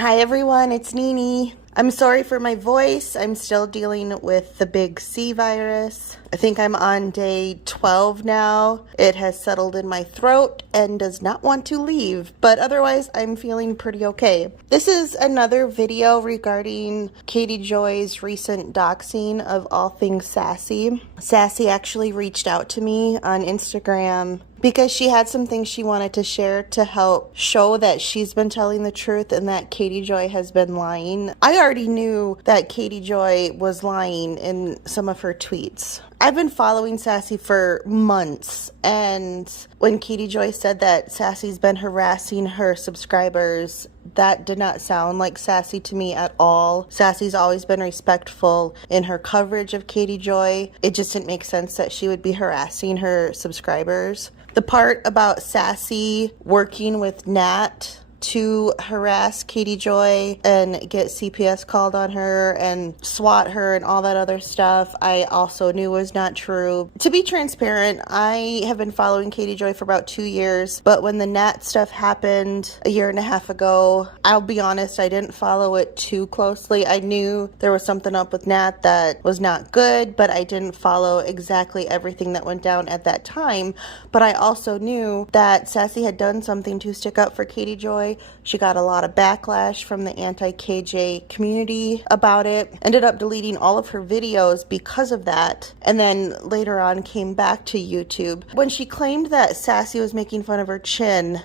Hi everyone, it's Nini. I'm sorry for my voice. I'm still dealing with the big C virus. I think I'm on day 12 now. It has settled in my throat and does not want to leave, but otherwise I'm feeling pretty okay. This is another video regarding Katie Joy's recent doxing of all things Sassy. Sassy actually reached out to me on Instagram because she had some things she wanted to share to help show that she's been telling the truth and that Katie Joy has been lying. I already knew that Katie Joy was lying in some of her tweets. I've been following Sassy for months, and when Katie Joy said that Sassy's been harassing her subscribers, that did not sound like Sassy to me at all. Sassy's always been respectful in her coverage of Katie Joy. It just didn't make sense that she would be harassing her subscribers. The part about Sassy working with Nat to harass Katie Joy and get CPS called on her and swat her and all that other stuff, I also knew was not true. To be transparent, I have been following Katie Joy for about 2 years, but when the Nat stuff happened a year and a half ago, I'll be honest, I didn't follow it too closely. I knew there was something up with Nat that was not good, but I didn't follow exactly everything that went down at that time. But I also knew that Sassy had done something to stick up for Katie Joy. She got a lot of backlash from the anti-KJ community about it, ended up deleting all of her videos because of that, and then later on came back to YouTube. When she claimed that Sassy was making fun of her chin,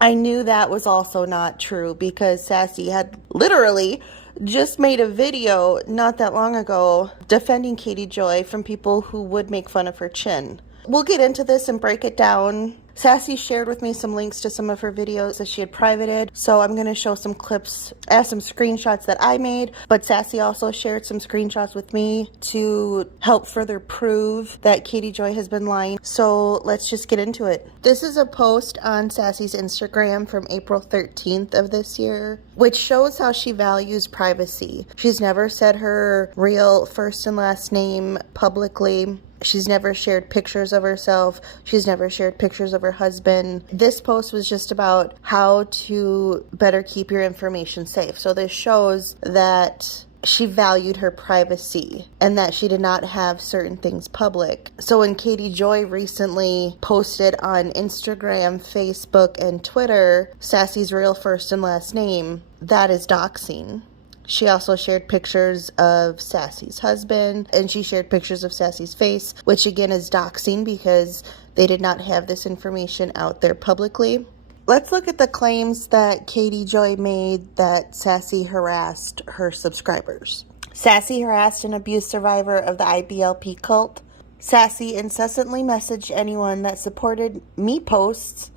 I knew that was also not true because Sassy had literally just made a video not that long ago defending Katie Joy from people who would make fun of her chin. We'll get into this and break it down. Sassy shared with me some links to some of her videos that she had privated, so I'm going to show some clips, some screenshots that I made, but Sassy also shared some screenshots with me to help further prove that Katie Joy has been lying. So let's just get into it. This is a post on Sassy's Instagram from April 13th of this year, which shows how she values privacy. She's never said her real first and last name publicly. She's never shared pictures of herself. She's never shared pictures of her husband. This post was just about how to better keep your information safe. So this shows that she valued her privacy and that she did not have certain things public. So when Katie Joy recently posted on Instagram, Facebook, and Twitter Sassy's real first and last name, that is doxing. She also shared pictures of Sassy's husband, and she shared pictures of Sassy's face, which again is doxing because they did not have this information out there publicly. Let's look at the claims that Katie Joy made that Sassy harassed her subscribers. Sassy harassed an abuse survivor of the IBLP cult. Sassy incessantly messaged anyone that supported me posts,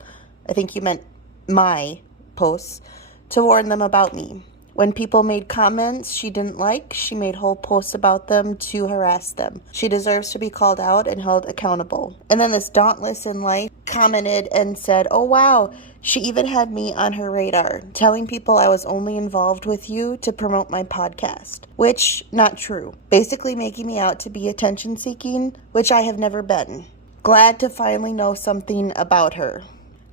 I think you meant my posts, to warn them about me. When people made comments she didn't like, she made whole posts about them to harass them. She deserves to be called out and held accountable. And then this Dauntless in Life commented and said, "Oh wow, she even had me on her radar, telling people I was only involved with you to promote my podcast." Which, not true. Basically making me out to be attention seeking, which I have never been. Glad to finally know something about her.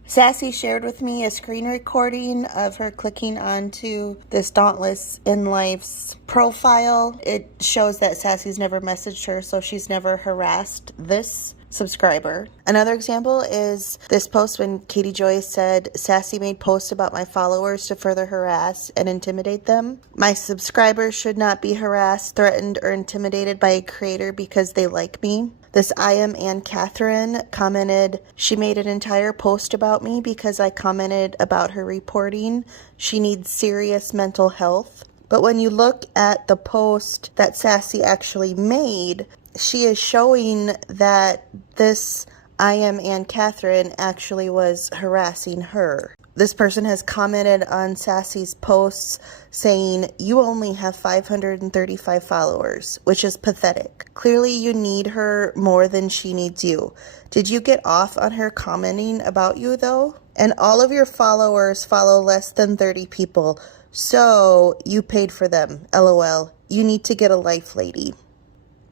Sassy shared with me a screen recording of her clicking onto this Dauntless in Life's profile. It shows that Sassy's never messaged her, so she's never harassed this subscriber. Another example is this post when Katie Joy said, "Sassy made posts about my followers to further harass and intimidate them. My subscribers should not be harassed, threatened, or intimidated by a creator because they like me." This I am Ann Catherine commented, "She made an entire post about me because I commented about her reporting. She needs serious mental health." But when you look at the post that Sassy actually made, she is showing that this I am Ann Catherine actually was harassing her. This person has commented on Sassy's posts saying, "You only have 535 followers, which is pathetic. Clearly you need her more than she needs you. Did you get off on her commenting about you though? And all of your followers follow less than 30 people, so you paid for them. LOL. You need to get a life, lady."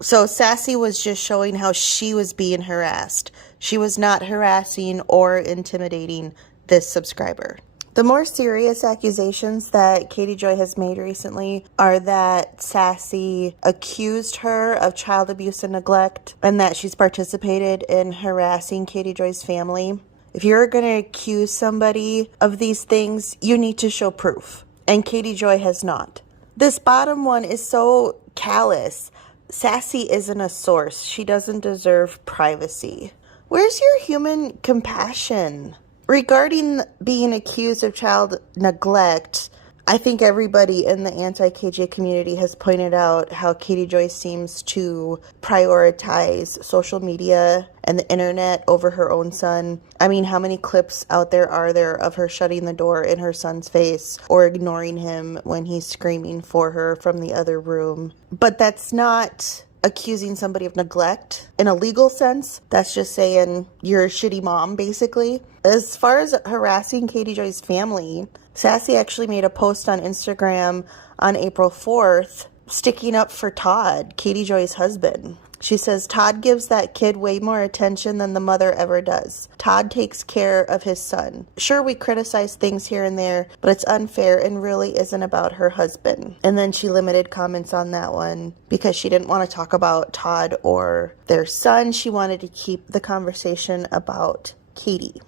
So Sassy was just showing how she was being harassed. She was not harassing or intimidating this subscriber. The more serious accusations that Katie Joy has made recently are that Sassy accused her of child abuse and neglect, and that she's participated in harassing Katie Joy's family. If you're going to accuse somebody of these things, you need to show proof, and Katie Joy has not. This bottom one is so callous. Sassy isn't a source. She doesn't deserve privacy. Where's your human compassion? Regarding being accused of child neglect, I think everybody in the anti-KJ community has pointed out how Katie Joy seems to prioritize social media and the internet over her own son. I mean, how many clips out there are there of her shutting the door in her son's face or ignoring him when he's screaming for her from the other room? But that's not accusing somebody of neglect in a legal sense. That's just saying you're a shitty mom, basically. As far as harassing Katie Joy's family, Sassy actually made a post on Instagram on April 4th sticking up for Todd, Katie Joy's husband. She says, Todd gives that kid way more attention than the mother ever does. Todd takes care of his son. Sure, we criticize things here and there, but it's unfair and really isn't about her husband. And then she limited comments on that one because she didn't want to talk about Todd or their son. She wanted to keep the conversation about Katie.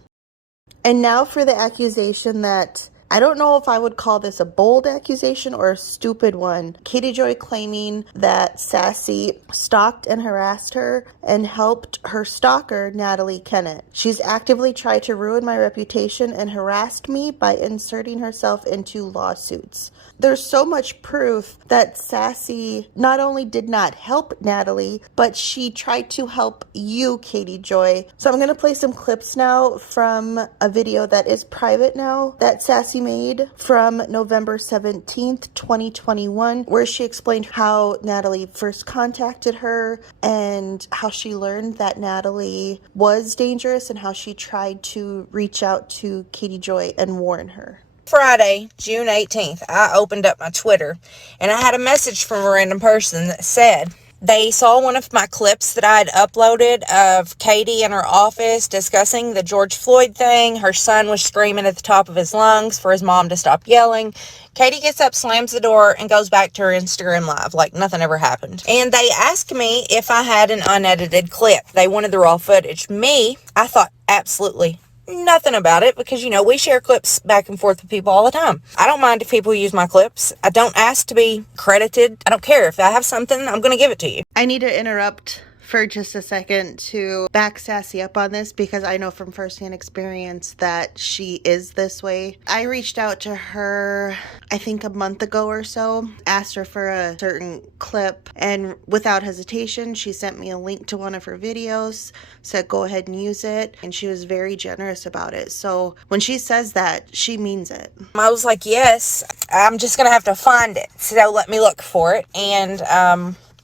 And now for the accusation that I don't know if I would call this a bold accusation or a stupid one. Katie Joy claiming that Sassy stalked and harassed her and helped her stalker, Natalie Kennett. She's actively tried to ruin my reputation and harassed me by inserting herself into lawsuits. There's so much proof that Sassy not only did not help Natalie, but she tried to help you, Katie Joy. So I'm going to play some clips now from a video that is private now that Sassy made from November 17th, 2021, where she explained how Natalie first contacted her and how she learned that Natalie was dangerous and how she tried to reach out to Katie Joy and warn her. Friday, June 18th, I opened up my Twitter and I had a message from a random person that said they saw one of my clips that I had uploaded of Katie in her office discussing the George Floyd thing. Her son was screaming at the top of his lungs for his mom to stop yelling. Katie gets up, slams the door, and goes back to her Instagram live like nothing ever happened. And they asked me if I had an unedited clip. They wanted the raw footage. I thought absolutely nothing about it because, we share clips back and forth with people all the time. I don't mind if people use my clips. I don't ask to be credited. I don't care. If I have something, I'm going to give it to you. I need to interrupt for just a second to back Sassy up on this because I know from firsthand experience that she is this way. I reached out to her, I think a month ago or so, asked her for a certain clip, and without hesitation, she sent me a link to one of her videos, said go ahead and use it, and she was very generous about it. So when she says that, she means it. I was like, yes, I'm just going to have to find it. So let me look for it, and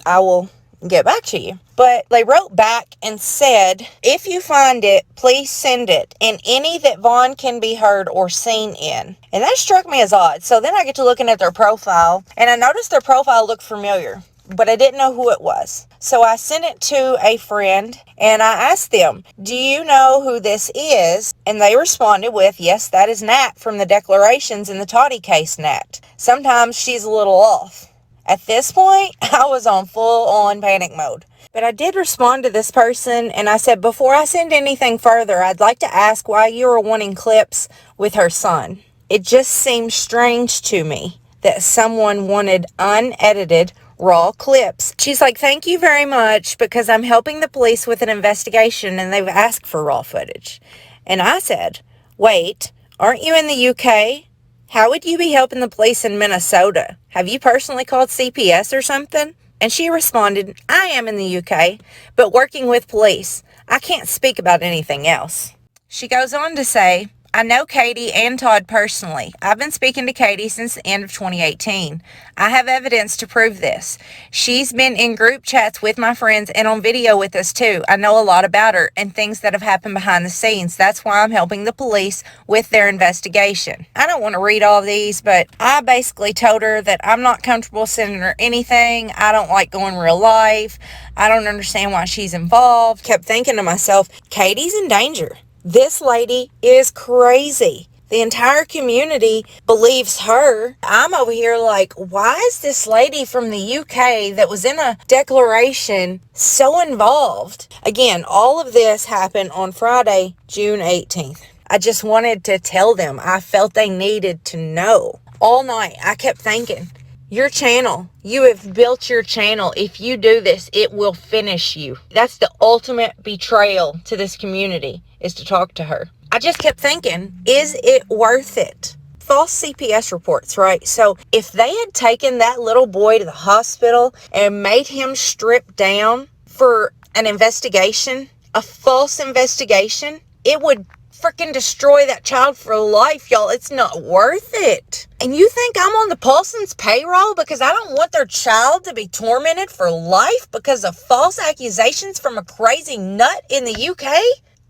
I will get back to you. But they wrote back and said, if you find it, please send it, and any that Vaughn can be heard or seen in. And that struck me as odd. So then I get to looking at their profile, and I noticed their profile looked familiar, but I didn't know who it was. So I sent it to a friend, and I asked them, do you know who this is? And they responded with, yes, that is Nat from the declarations in the Toddy case, Nat. Sometimes she's a little off. At this point, I was on full-on panic mode. But I did respond to this person, and I said, before I send anything further, I'd like to ask why you were wanting clips with her son. It just seemed strange to me that someone wanted unedited, raw clips. She's like, thank you very much, because I'm helping the police with an investigation, and they've asked for raw footage. And I said, wait, aren't you in the UK? How would you be helping the police in Minnesota? Have you personally called CPS or something? And she responded, I am in the UK, but working with police. I can't speak about anything else. She goes on to say, I know Katie and Todd personally. I've been speaking to Katie since the end of 2018. I have evidence to prove this. She's been in group chats with my friends and on video with us too. I know a lot about her and things that have happened behind the scenes. That's why I'm helping the police with their investigation. I don't want to read all these, but I basically told her that I'm not comfortable sending her anything. I don't like going real life. I don't understand why she's involved. Kept thinking to myself, Katie's in danger. This lady is crazy. The entire community believes her. I'm over here like, why is this lady from the UK that was in a declaration so involved? Again, all of this happened on Friday, June 18th. I just wanted to tell them. I felt they needed to know. All night, I kept thinking, your channel, you have built your channel. If you do this, it will finish you. That's the ultimate betrayal to this community, is to talk to her. I just kept thinking, is it worth it? False CPS reports, right? So if they had taken that little boy to the hospital and made him strip down for an investigation, a false investigation, it would freaking destroy that child for life, y'all. It's not worth it. And you think I'm on the Paulson's payroll because I don't want their child to be tormented for life because of false accusations from a crazy nut in the UK?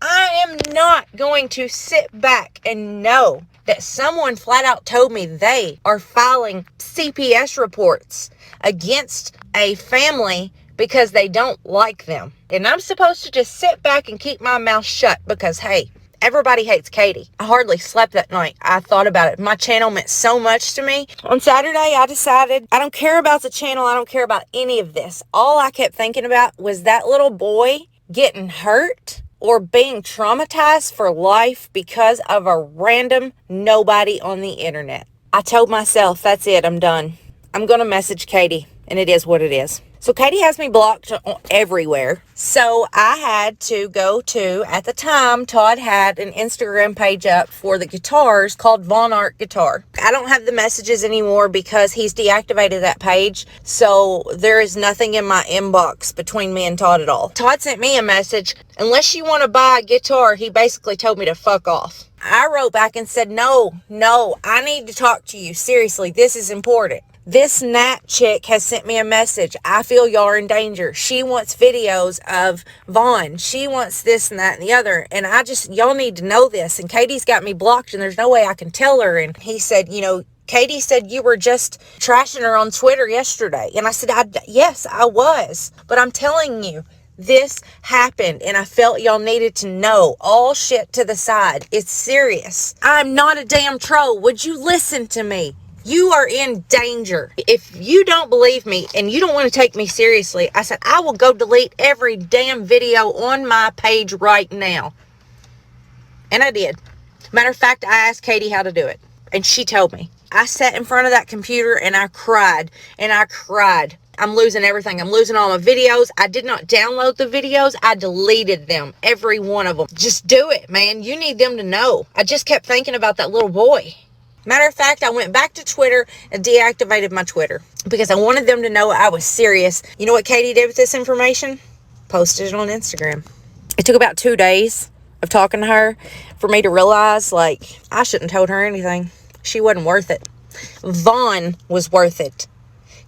I am not going to sit back and know that someone flat out told me they are filing CPS reports against a family because they don't like them. And I'm supposed to just sit back and keep my mouth shut because, hey, everybody hates Katie. I hardly slept that night. I thought about it. My channel meant so much to me. On Saturday, I decided I don't care about the channel. I don't care about any of this. All I kept thinking about was that little boy getting hurt or being traumatized for life because of a random nobody on the internet. I told myself, that's it. I'm done. I'm going to message Katie, and it is what it is. So Katie has me blocked everywhere. So I had to go to, at the time, Todd had an Instagram page up for the guitars called Von Art Guitar. I don't have the messages anymore because he's deactivated that page. So there is nothing in my inbox between me and Todd at all. Todd sent me a message. Unless you want to buy a guitar, he basically told me to fuck off. I wrote back and said, no, I need to talk to you. Seriously, this is important. This Nat chick has sent me a message. I feel y'all are in danger. She wants videos of Vaughn. She wants this and that and the other. And y'all need to know this. And Katie's got me blocked and there's no way I can tell her. And he said, Katie said you were just trashing her on Twitter yesterday. And I said, yes, I was. But I'm telling you, this happened and I felt y'all needed to know. All shit to the side. It's serious. I'm not a damn troll. Would you listen to me? You are in danger. If you don't believe me and you don't want to take me seriously, I said, I will go delete every damn video on my page right now. And I did. Matter of fact, I asked Katie how to do it. And she told me. I sat in front of that computer and I cried. And I cried. I'm losing everything. I'm losing all my videos. I did not download the videos. I deleted them. Every one of them. Just do it, man. You need them to know. I just kept thinking about that little boy. Matter of fact, I went back to Twitter and deactivated my Twitter because I wanted them to know I was serious. You know what Katie did with this information? Posted it on Instagram. It took about 2 days of talking to her for me to realize, I shouldn't have told her anything. She wasn't worth it. Vaughn was worth it.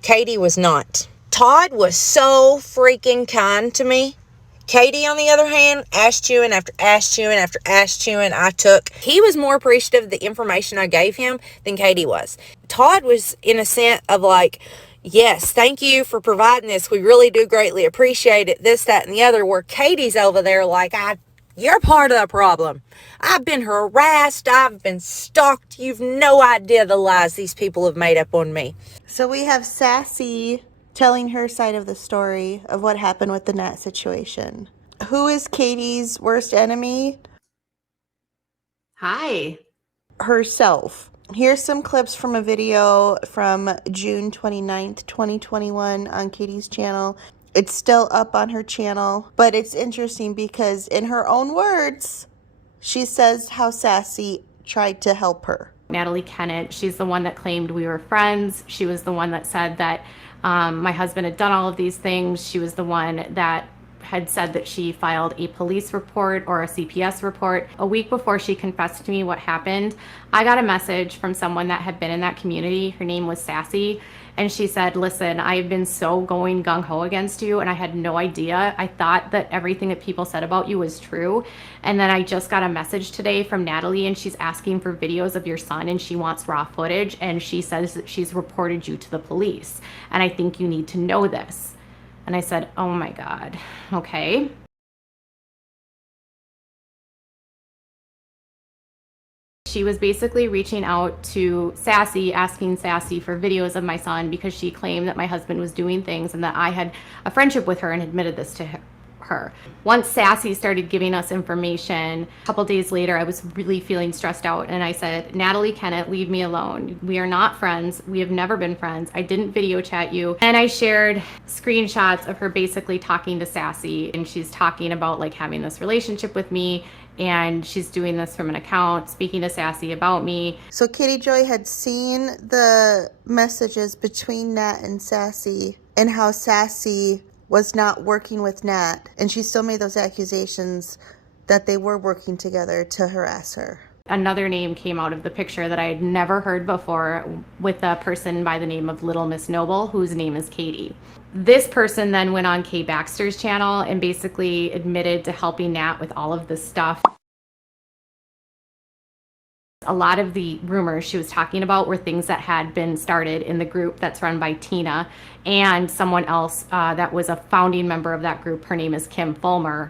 Katie was not. Todd was so freaking kind to me. Katie, on the other hand, ass chewing after ass chewing after ass chewing I took. He was more appreciative of the information I gave him than Katie was. Todd was innocent of yes, thank you for providing this. We really do greatly appreciate it. This, that, and the other. Where Katie's over there you're part of the problem. I've been harassed. I've been stalked. You've no idea the lies these people have made up on me. So we have Sassy telling her side of the story of what happened with the Nat situation. Who is Katie's worst enemy? Hi. Herself. Here's some clips from a video from June 29th, 2021 on Katie's channel. It's still up on her channel, but it's interesting because in her own words, she says how Sassy tried to help her. Natalie Kennett, she's the one that claimed we were friends. She was the one that said that my husband had done all of these things. She was the one that had said that she filed a police report or a CPS report. A week before she confessed to me what happened, I got a message from someone that had been in that community. Her name was Sassy. And she said, listen, I've been so going gung-ho against you and I had no idea. I thought that everything that people said about you was true. And then I just got a message today from Natalie and she's asking for videos of your son and she wants raw footage and she says that she's reported you to the police. And I think you need to know this. And I said, oh my God, okay. She was basically reaching out to Sassy, asking Sassy for videos of my son because she claimed that my husband was doing things and that I had a friendship with her and admitted this to her. Once Sassy started giving us information, a couple days later, I was really feeling stressed out, and I said, Natalie Kennett, leave me alone. We are not friends. We have never been friends. I didn't video chat you. And I shared screenshots of her basically talking to Sassy, and she's talking about like having this relationship with me, and she's doing this from an account, speaking to Sassy about me. So Katie Joy had seen the messages between Nat and Sassy and how Sassy was not working with Nat, and she still made those accusations that they were working together to harass her. Another name came out of the picture that I had never heard before, with a person by the name of Little Miss Noble, whose name is Katie. This person then went on Kay Baxter's channel and basically admitted to helping Nat with all of this stuff. A lot of the rumors she was talking about were things that had been started in the group that's run by Tina and someone else that was a founding member of that group. Her name is Kim Fulmer.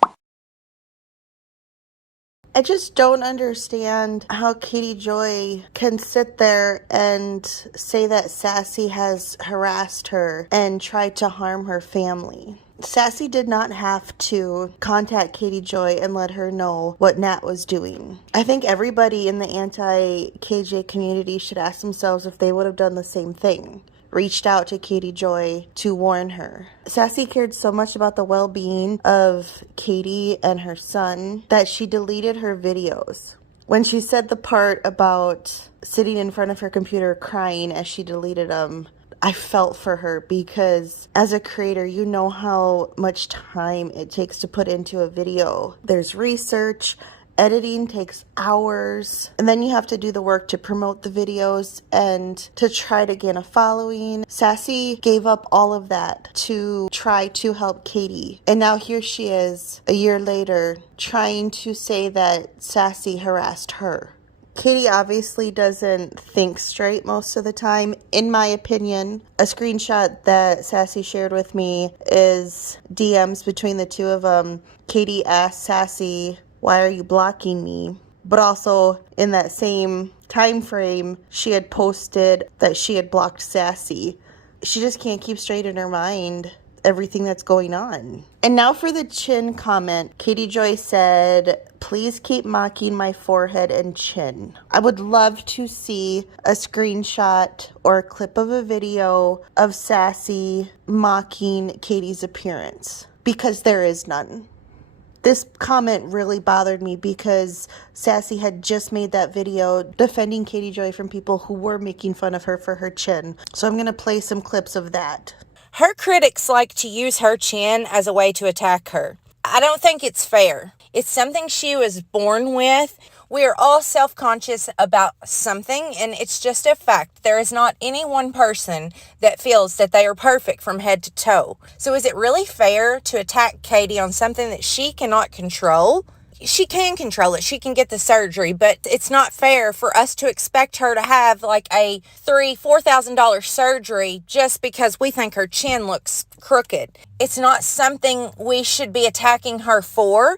I just don't understand how Katie Joy can sit there and say that Sassy has harassed her and tried to harm her family. Sassy did not have to contact Katie Joy and let her know what Nat was doing. I think everybody in the anti-KJ community should ask themselves if they would have done the same thing. Reached out to Katie Joy to warn her. Sassy cared so much about the well-being of Katie and her son that she deleted her videos. When she said the part about sitting in front of her computer crying as she deleted them, I felt for her, because as a creator, you know how much time it takes to put into a video. There's research, editing takes hours, and then you have to do the work to promote the videos and to try to gain a following. Sassy gave up all of that to try to help Katie, and now here she is a year later trying to say that Sassy harassed her. Katie obviously doesn't think straight most of the time, in my opinion. A screenshot that Sassy shared with me is DMs between the two of them. Katie asked Sassy, "Why are you blocking me?" But also in that same time frame, she had posted that she had blocked Sassy. She just can't keep straight in her mind everything that's going on. And now for the chin comment. Katie Joy said, "Please keep mocking my forehead and chin." I would love to see a screenshot or a clip of a video of Sassy mocking Katie's appearance, because there is none. This comment really bothered me because Sassy had just made that video defending Katie Joy from people who were making fun of her for her chin. So I'm going to play some clips of that. Her critics like to use her chin as a way to attack her. I don't think it's fair. It's something she was born with. We are all self-conscious about something, and it's just a fact. There is not any one person that feels that they are perfect from head to toe. So is it really fair to attack Katie on something that she cannot control? She can control it. She can get the surgery, but it's not fair for us to expect her to have like a $4,000 surgery just because we think her chin looks crooked. It's not something we should be attacking her for.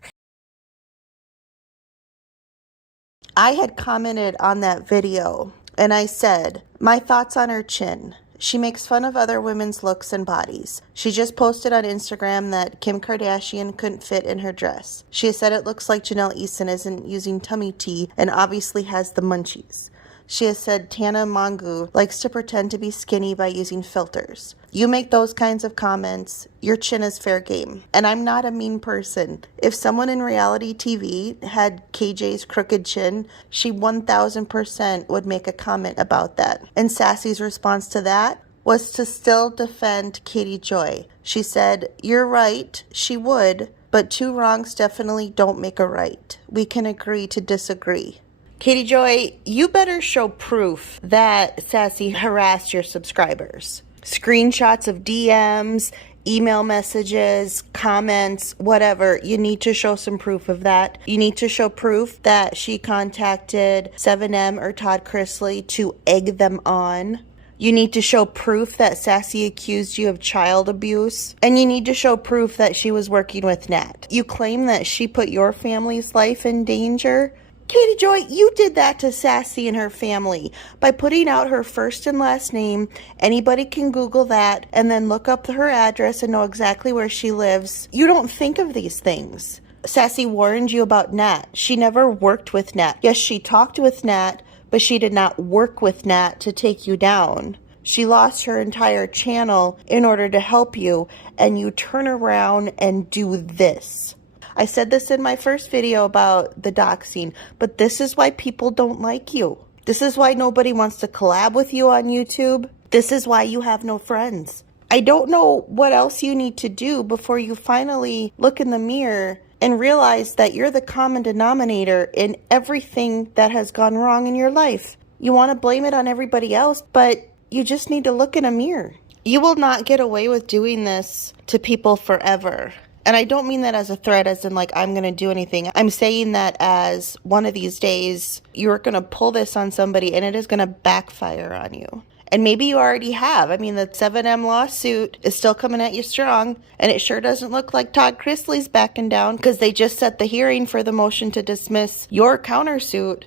I had commented on that video and I said, "My thoughts on her chin. She makes fun of other women's looks and bodies. She just posted on Instagram that Kim Kardashian couldn't fit in her dress. She has said it looks like Janelle Easton isn't using tummy tea and obviously has the munchies. She has said Tana Mongeau likes to pretend to be skinny by using filters. You make those kinds of comments, your chin is fair game. And I'm not a mean person. If someone in reality TV had KJ's crooked chin, she 1000% would make a comment about that." And Sassy's response to that was to still defend Katie Joy. She said, "You're right, she would, but two wrongs definitely don't make a right. We can agree to disagree." Katie Joy, you better show proof that Sassy harassed your subscribers. Screenshots of DMs, email messages, comments, whatever. You need to show some proof of that. You need to show proof that she contacted 7M or Todd Chrisley to egg them on. You need to show proof that Sassy accused you of child abuse. And you need to show proof that she was working with Nat. You claim that she put your family's life in danger. Katie Joy, you did that to Sassy and her family by putting out her first and last name. Anybody can Google that and then look up her address and know exactly where she lives. You don't think of these things. Sassy warned you about Nat. She never worked with Nat. Yes, she talked with Nat, but she did not work with Nat to take you down. She lost her entire channel in order to help you, and you turn around and do this. I said this in my first video about the doxing, but this is why people don't like you. This is why nobody wants to collab with you on YouTube. This is why you have no friends. I don't know what else you need to do before you finally look in the mirror and realize that you're the common denominator in everything that has gone wrong in your life. You want to blame it on everybody else, but you just need to look in a mirror. You will not get away with doing this to people forever. And I don't mean that as a threat, as in like I'm going to do anything. I'm saying that as one of these days, you're going to pull this on somebody and it is going to backfire on you. And maybe you already have. I mean, the 7M lawsuit is still coming at you strong. And it sure doesn't look like Todd Chrisley's backing down because they just set the hearing for the motion to dismiss your countersuit.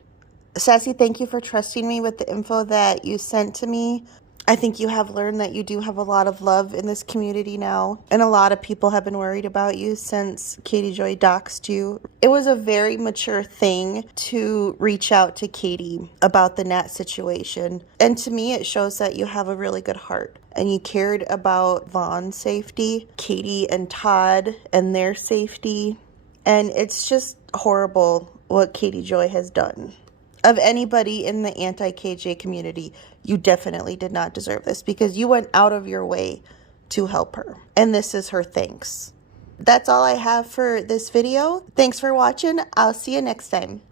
Sassy, thank you for trusting me with the info that you sent to me. I think you have learned that you do have a lot of love in this community now. And a lot of people have been worried about you since Katie Joy doxed you. It was a very mature thing to reach out to Katie about the Nat situation. And to me, it shows that you have a really good heart. And you cared about Vaughn's safety, Katie and Todd and their safety. And it's just horrible what Katie Joy has done. Of anybody in the anti-KJ community, you definitely did not deserve this because you went out of your way to help her. And this is her thanks. That's all I have for this video. Thanks for watching. I'll see you next time.